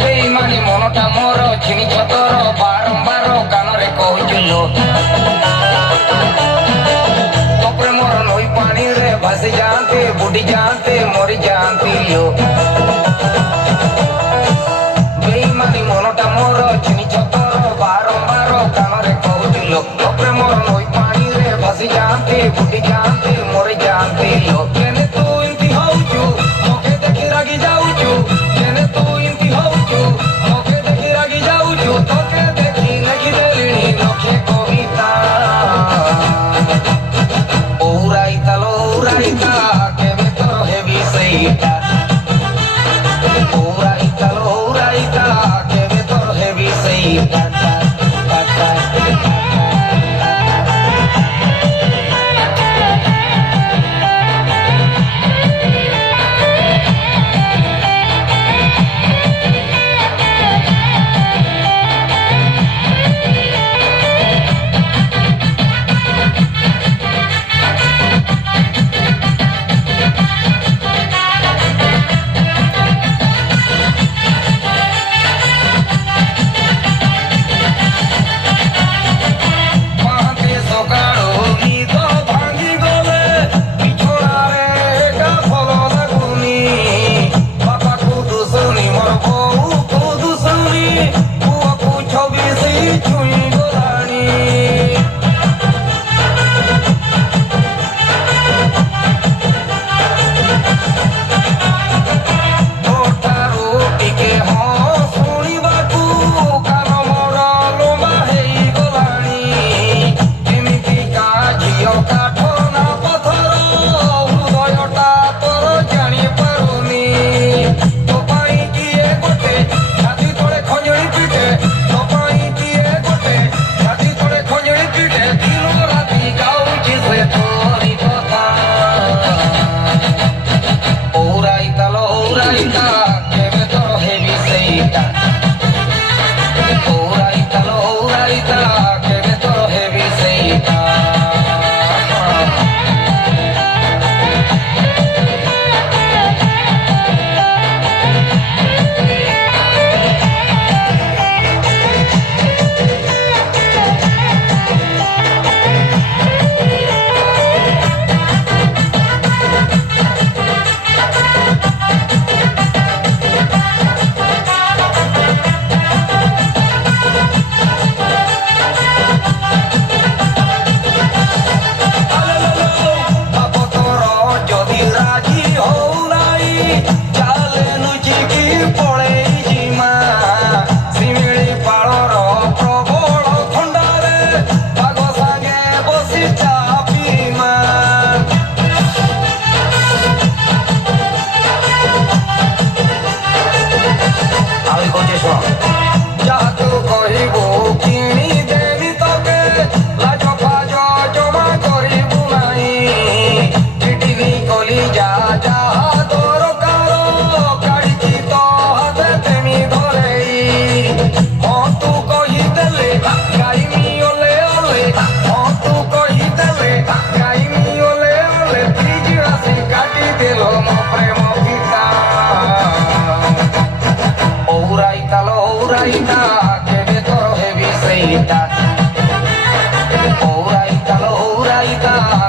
বেইমানি মনটা মোর চিনিছ তোর বারম্বার কাନରେ কହୁছিল তো প্রেমর নই পানিরে ভাসি যাতে বুড়ি যাতে মরি যাতে বেইমানি মনটা মোর চিনিছ তোর বারম্বার কাନରେ কହୁছিল তো প্রেমর নই পানিরে ভাসি যাতে বুড়ি যাতে মরি যাতে কেনে তু ইন্তি হউছু মোকে দেখি রাগি যাউছু কেনে তু ইন্তি হউছু মোকে দেখি রাগি যাউছু তোকে দেখি লিখি দেলিনি লক্ষে কবিতা ওরাইতা লোরাইতা কেবে তোর হেবি সেইটা ওরাইতা লোরাইতা কেবে তোর হেবি সেইটা Oraita,